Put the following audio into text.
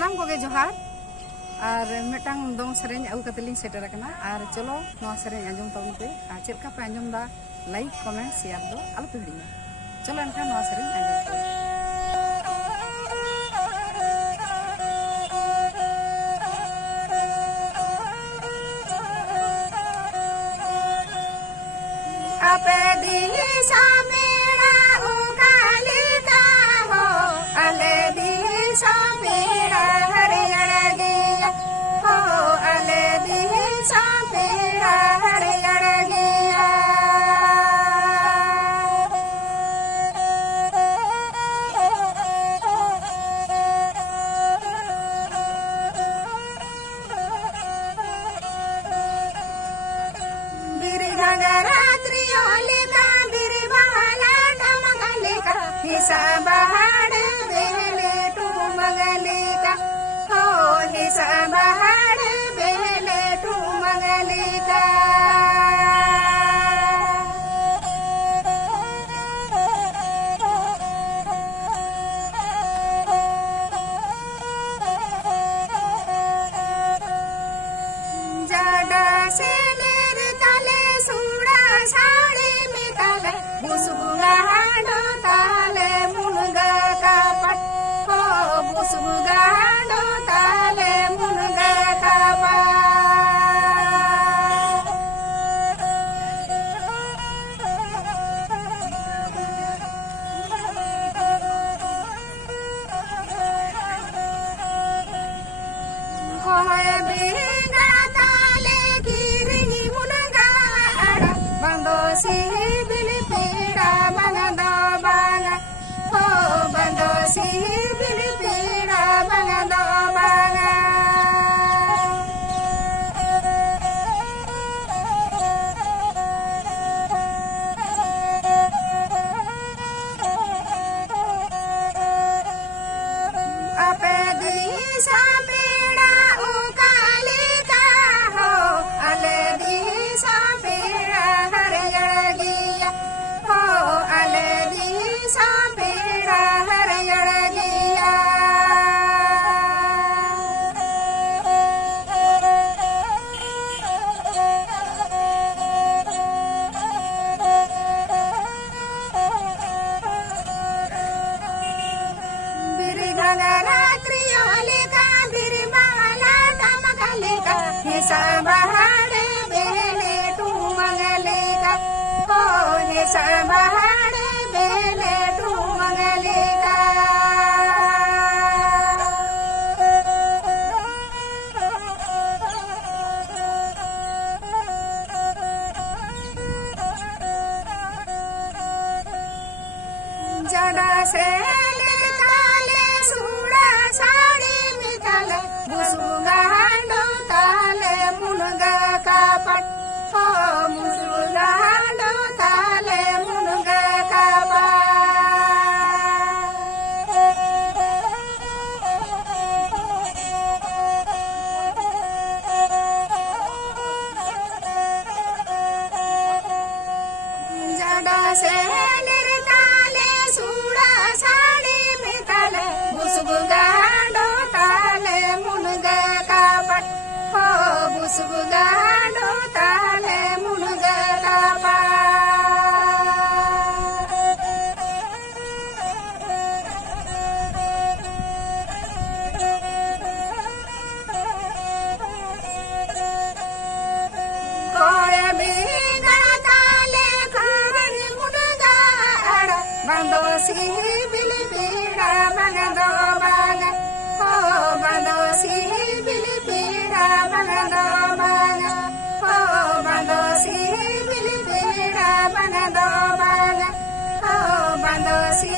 सानाम को जोहार और मिटांग दong सेरें आउ कतलिंग सेटर करना और चलो नवा सेरें आंजम तबन पे चेक का पे आंजम दा लाइक कमेंट शेयर दो आलो पे हिड़िया चलो एनखान नवा सेरें आंजम पे आपे दिशा मेरा उकालिता हो अले दिशा मेरा हरियर गिया हो अले दिशा मेरा हरियर गिया गिरिधरात्रि ओलिका गिरिबाला डमगलिका हिसा बहाड़ बेले टू मगलिका हो हिसा बहाड़ बेले टू मगलिका जाडा से busbuga hado tale munga kapat ho busbuga hado tale munga kapat kohe binga tale kiri munga ada bando si si bili pira banga do banga ape disa pira ukalika ho ale disa pira hariyar giya ho ale disa pira रात्रि ओलिका गिरिबाला डमगलिका हिसा बहाड़ बेले to मगलिका हो हिसा बहाड़ बेले to मगलिका जड़ा से busbuga hado tale munga kapat ho busbuga hado tale munga kapat jada se nirtale sura sadi mitale busbuga hado tale munga kapat ho busbuga hado tale munga kapat koye binga tale khari munga ada bando si bili pira banga do banga ho bando si bili pira banga do banga ho bando si bili pira banga do banga ho bando si